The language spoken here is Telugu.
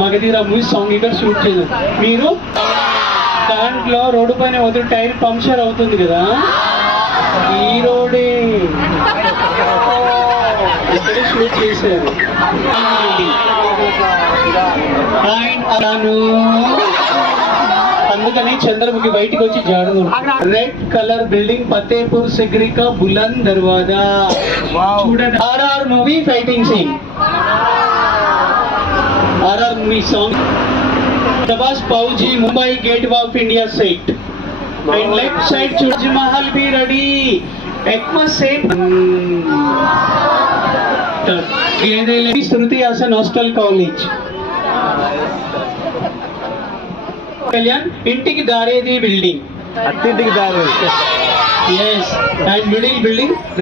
మగధీర మూవీ సాంగ్ ఇక్కడ షూట్ చేయదు. మీరు దాంట్లో రోడ్డు పైన వదిలి టైర్ పంక్చర్ అవుతుంది కదా, ఈ రోడే ఇక్కడే షూట్ చేశారు. అందుకని చంద్రముఖి బయటికి వచ్చి జాడు. Red colour building Fatehpur Sikri కా బులంద్ దర్వాజా. చూడండి, RR movie fighting scene, RR movie song. Prabhas Fauji Mumbai gateway of India set and left side Taj Mahal भी रेडी. एक्मा same Shruti Haasan hostel college Kalyan इंटिकी दारेदी building. yes and middle building